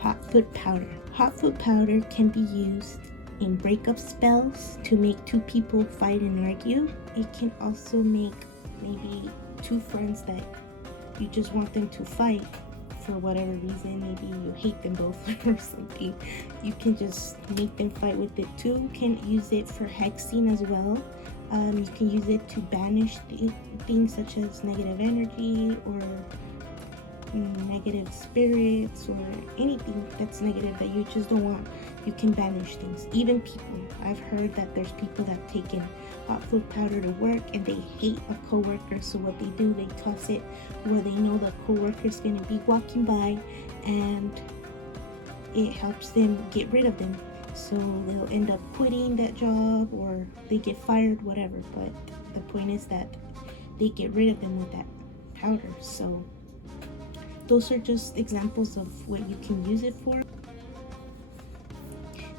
Hot foot powder. Hot foot powder can be used in breakup spells to make two people fight and argue. It can also make maybe two friends that you just want them to fight for whatever reason. Maybe you hate them both or something. You can just make them fight with it too. You can use it for hexing as well. You can use it to banish things such as negative energy or negative spirits or anything that's negative that you just don't want. You can banish things. Even people. I've heard that there's people that have taken hot foot powder to work and they hate a coworker, so what they do, they toss it where they know the coworker's gonna be walking by, and it helps them get rid of them. So they'll end up quitting that job or they get fired, whatever. But the point is that they get rid of them with that powder. So those are just examples of what you can use it for.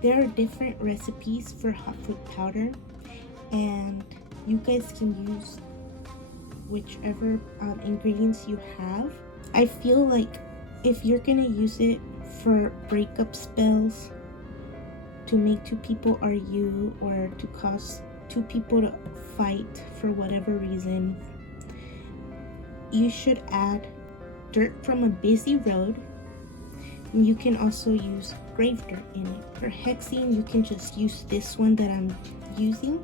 There are different recipes for hot foot powder, and you guys can use whichever ingredients you have. I feel like if you're gonna use it for breakup spells, to make two people argue or to cause two people to fight for whatever reason, you should add dirt from a busy road. You can also use grave dirt in it. For hexing, you can just use this one that I'm using,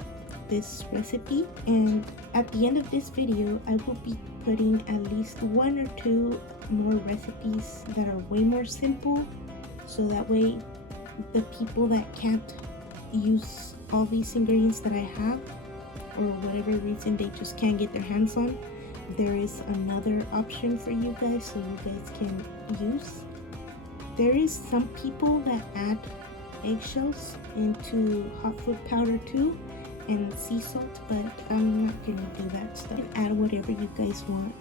this recipe. And at the end of this video, I will be putting at least one or two more recipes that are way more simple, so that way the people that can't use all these ingredients that I have, or whatever reason they just can't get their hands on, there is another option for you guys, so you guys can use. There is some people that add eggshells into hot foot powder too, and sea salt, but I'm not gonna do that stuff. You can add whatever you guys want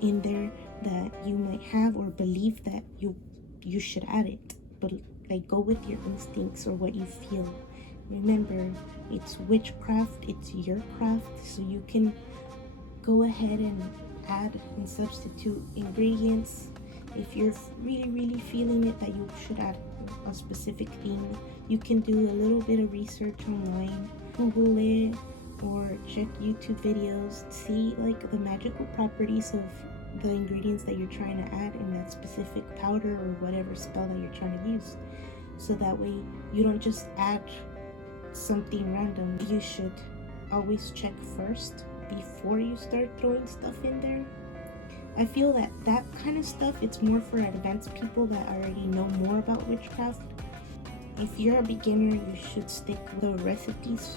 in there that you might have or believe that you should add it, but like go with your instincts or what you feel. Remember, it's witchcraft, it's your craft, so you can go ahead and add and substitute ingredients. If you're really feeling it that you should add a specific thing, you can do a little bit of research online, Google it, or check YouTube videos, see like the magical properties of the ingredients that you're trying to add in that specific powder or whatever spell that you're trying to use. So that way you don't just add something random. You should always check first before you start throwing stuff in there. I feel that that kind of stuff, it's more for advanced people that already know more about witchcraft. If you're a beginner, you should stick with the recipes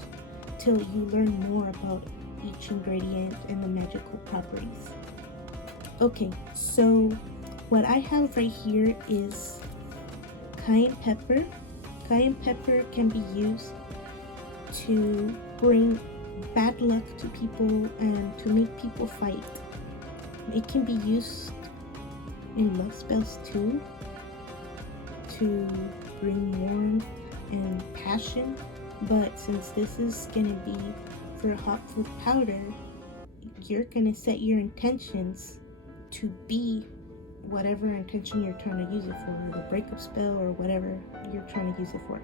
till you learn more about each ingredient and the magical properties. Okay, so what I have right here is cayenne pepper. Cayenne pepper can be used to bring bad luck to people and to make people fight. It can be used in love spells too, to bring warmth and passion. But since this is gonna be for hot foot powder, you're gonna set your intentions to be whatever intention you're trying to use it for, the breakup spell or whatever you're trying to use it for.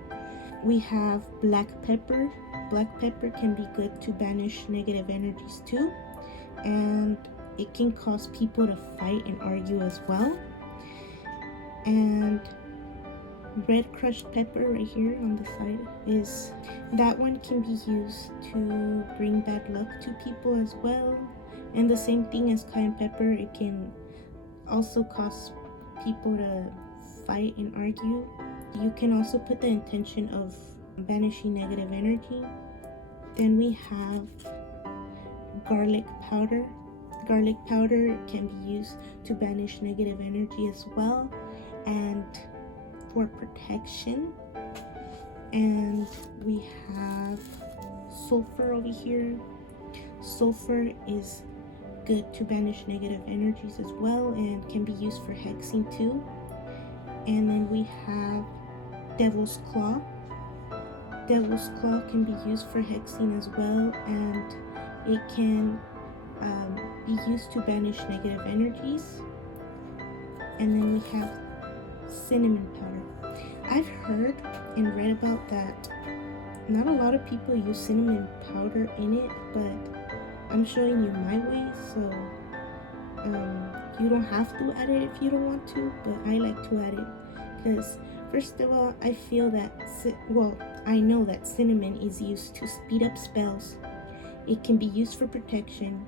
We have black pepper. Black pepper can be good to banish negative energies too, and it can cause people to fight and argue as well. And red crushed pepper right here on the side, is that one can be used to bring bad luck to people as well. And the same thing as cayenne pepper, it can also cause people to fight and argue. You can also put the intention of banishing negative energy. Then we have garlic powder. Garlic powder can be used to banish negative energy as well, and for protection. And we have sulfur over here. Sulfur is good to banish negative energies as well and can be used for hexing too. And then we have devil's claw. Devil's claw can be used for hexing as well, and it can be used to banish negative energies. And then we have cinnamon powder. I've heard and read about that not a lot of people use cinnamon powder in it, but I'm showing you my way, so you don't have to add it if you don't want to, but I like to add it because first of all, I feel that, I know that cinnamon is used to speed up spells. It can be used for protection.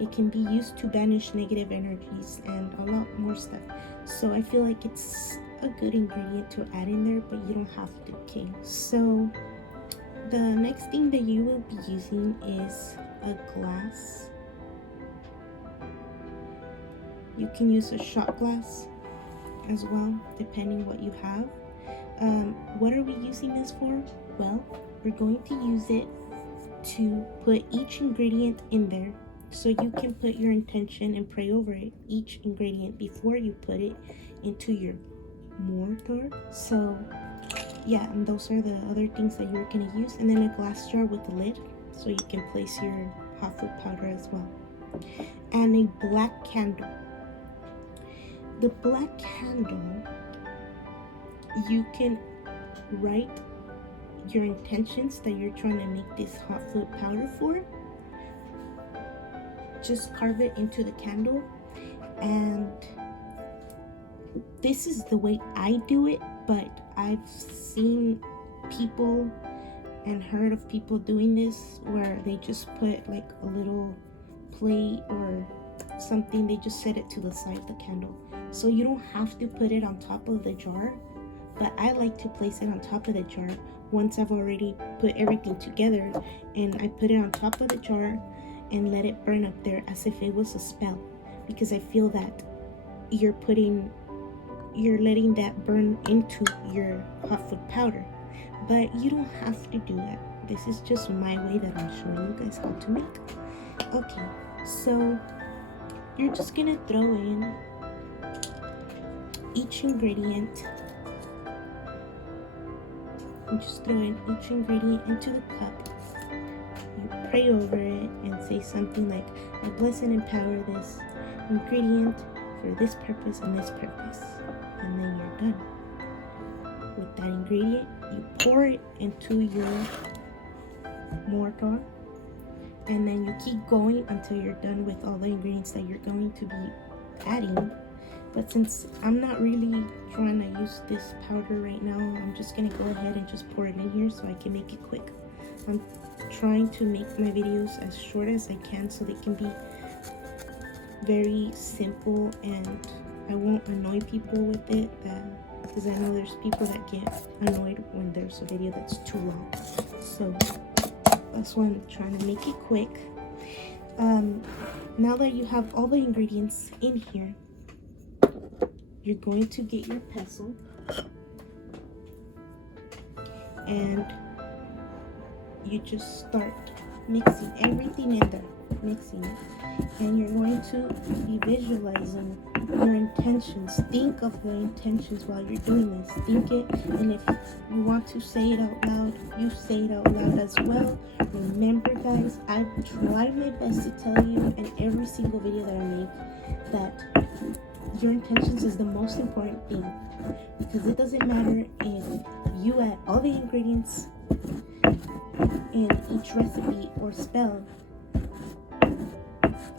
It can be used to banish negative energies and a lot more stuff. So I feel like it's a good ingredient to add in there, but you don't have to, okay? So the next thing that you will be using is a glass. You can use a shot glass as well, depending what you have. What are we using this for? Well, we're going to use it to put each ingredient in there, so you can put your intention and pray over it, each ingredient, before you put it into your mortar. So yeah, and those are the other things that you're going to use. And then a glass jar with a lid, so you can place your hot food powder as well. And a black candle. The black candle, you can write your intentions that you're trying to make this hot food powder for. Just carve it into the candle, and this is the way I do it, but I've seen people and heard of people doing this where they just put like a little plate or something, they just set it to the side of the candle. So you don't have to put it on top of the jar, but I like to place it on top of the jar once I've already put everything together, and I put it on top of the jar and let it burn up there as if it was a spell, because I feel that you're letting that burn into your hot food powder. But you don't have to do that. This is just my way that I'm showing you guys how to make. Okay, so you're just gonna throw in each ingredient. You just throw in each ingredient into the cup. You pray over it and say something like, I bless and empower this ingredient for this purpose and this purpose. And then you're done. With that ingredient, you pour it into your mortar, and then you keep going until you're done with all the ingredients that you're going to be adding. But since I'm not really trying to use this powder right now, I'm just gonna go ahead and just pour it in here so I can make it quick. I'm trying to make my videos as short as I can so they can be very simple, and I won't annoy people with it, because I know there's people that get annoyed when there's a video that's too long. So that's why I'm trying to make it quick. Now that you have all the ingredients in here, you're going to get your pestle and you just start mixing everything in there, mixing it. And you're going to be visualizing your intentions. Think of the intentions while you're doing this. Think it, and if you want to say it out loud, you say it out loud as well. Remember, guys, I try my best to tell you in every single video that I make that your intentions is the most important thing, because it doesn't matter if you add all the ingredients in each recipe or spell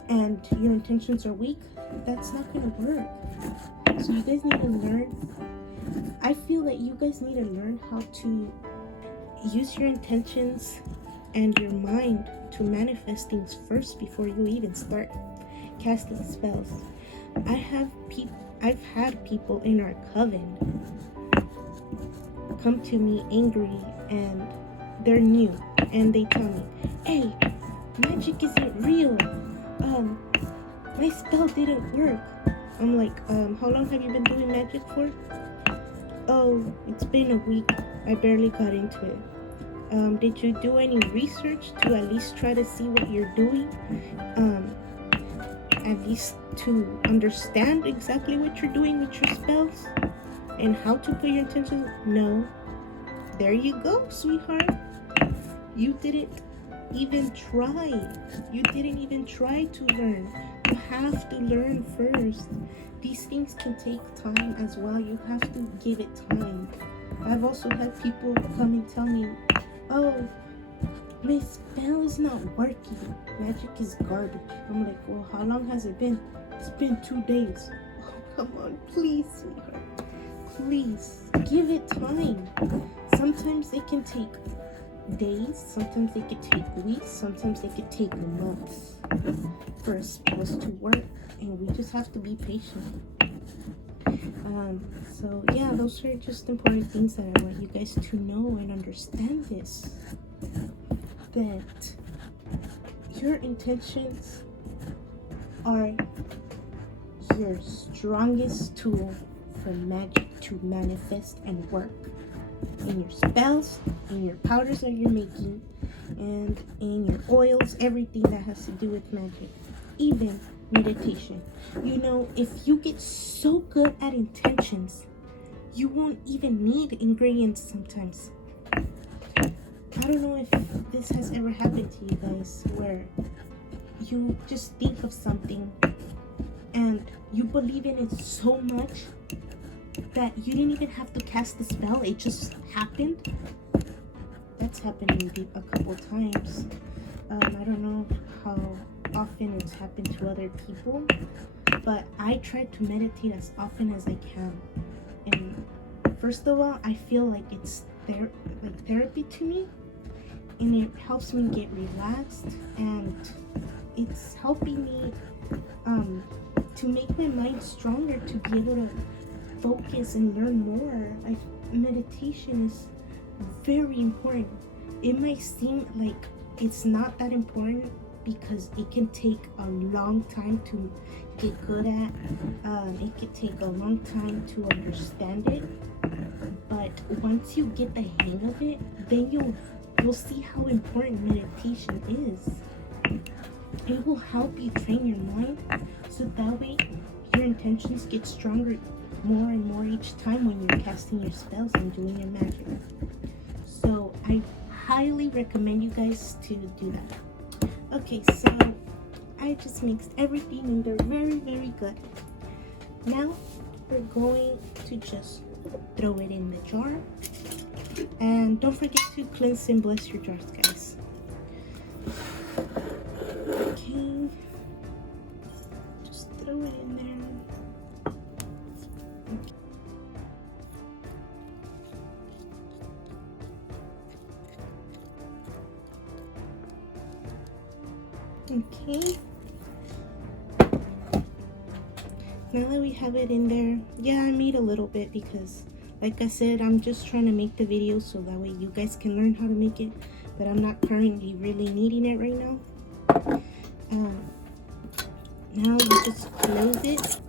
and your intentions are weak. That's not gonna work. So you guys need to learn. I feel that you guys need to learn how to use your intentions and your mind to manifest things first before you even start casting spells. I've had people in our coven come to me angry, and they're new, and they tell me, hey, magic isn't real. My spell didn't work. I'm like, how long have you been doing magic for? Oh, it's been a week. I barely got into it. Did you do any research to at least try to see what you're doing? At least to understand exactly what you're doing with your spells and how to put your intentions? No. There you go, sweetheart. You didn't even try. You didn't even try to learn. You have to learn first. These things can take time as well. You have to give it time. I've also had people come and tell me, oh, my spell is not working. Magic is garbage. I'm like, well, how long has it been? It's been 2 days. Oh, come on, please, sweetheart. Please, give it time. Sometimes it can take days, sometimes it could take weeks, sometimes it could take months for spells to work, and we just have to be patient. So yeah, those are just important things that I want you guys to know and understand this, that your intentions are your strongest tool for magic to manifest and work in your spells, in your powders that you're making, and in your oils, everything that has to do with magic, even meditation. You know, if you get so good at intentions, you won't even need ingredients sometimes. I don't know if this has ever happened to you guys, where you just think of something and you believe in it so much that you didn't even have to cast the spell, it just happened. That's happened to me a couple times. I don't know how often it's happened to other people, but I try to meditate as often as I can. And first of all, I feel like it's like therapy to me, and it helps me get relaxed, and it's helping me to make my mind stronger, to be able to focus and learn more. Meditation is very important. It might seem like it's not that important because it can take a long time to get good at. It could take a long time to understand it, but once you get the hang of it, then you'll see how important meditation is. It will help you train your mind, so that way your intentions get stronger more and more each time when you're casting your spells and doing your magic. So I highly recommend you guys to do that. Okay, so I just mixed everything and they're very, very good. Now we're going to just throw it in the jar. And don't forget to cleanse and bless your jars, guys. Okay, just throw it in there. Okay, now that we have it in there, yeah, I made a little bit because, like I said, I'm just trying to make the video so that way you guys can learn how to make it, but I'm not currently really needing it right now. Now you just close it,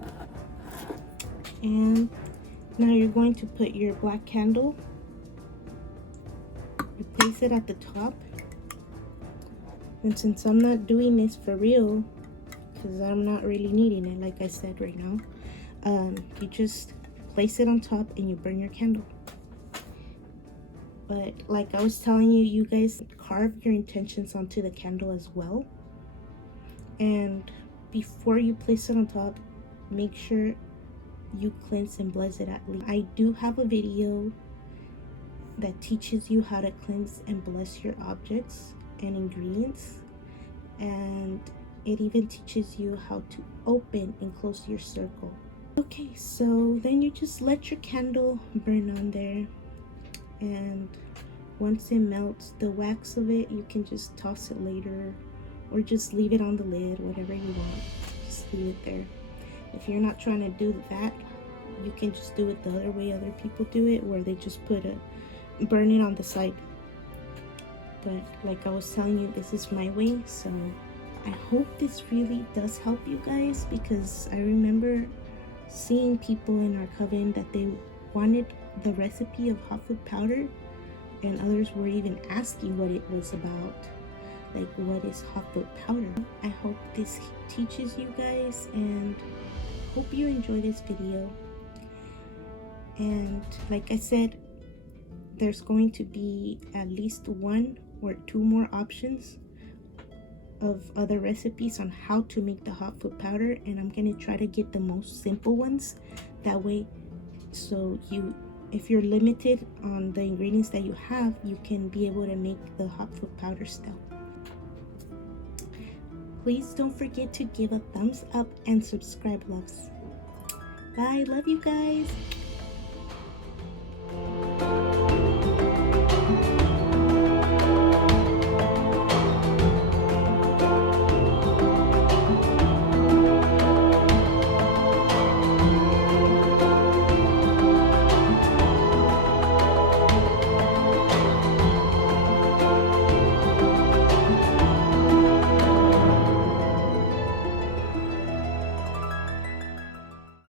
and now you're going to put your black candle, you place it at the top. And since I'm not doing this for real, because I'm not really needing it, like I said right now, you just place it on top and you burn your candle. But like I was telling you, you guys carve your intentions onto the candle as well. And before you place it on top, make sure you cleanse and bless it at least. I do have a video that teaches you how to cleanse and bless your objects and ingredients, and it even teaches you how to open and close your circle. Okay, so then you just let your candle burn on there, and once it melts, the wax of it, you can just toss it later or just leave it on the lid, whatever you want. Just leave it there. If you're not trying to do that, you can just do it the other way other people do it, where they just burn it on the side. But like I was telling you, this is my way, so I hope this really does help you guys, because I remember seeing people in our coven that they wanted the recipe of hot foot powder, and others were even asking what it was about, like what is hot foot powder. I hope this teaches you guys, and hope you enjoy this video. And like I said, there's going to be at least 1 or 2 more options of other recipes on how to make the hot foot powder, and I'm gonna try to get the most simple ones. That way, so if you're limited on the ingredients that you have, you can be able to make the hot foot powder still. Please don't forget to give a thumbs up and subscribe, loves. Bye, love you guys.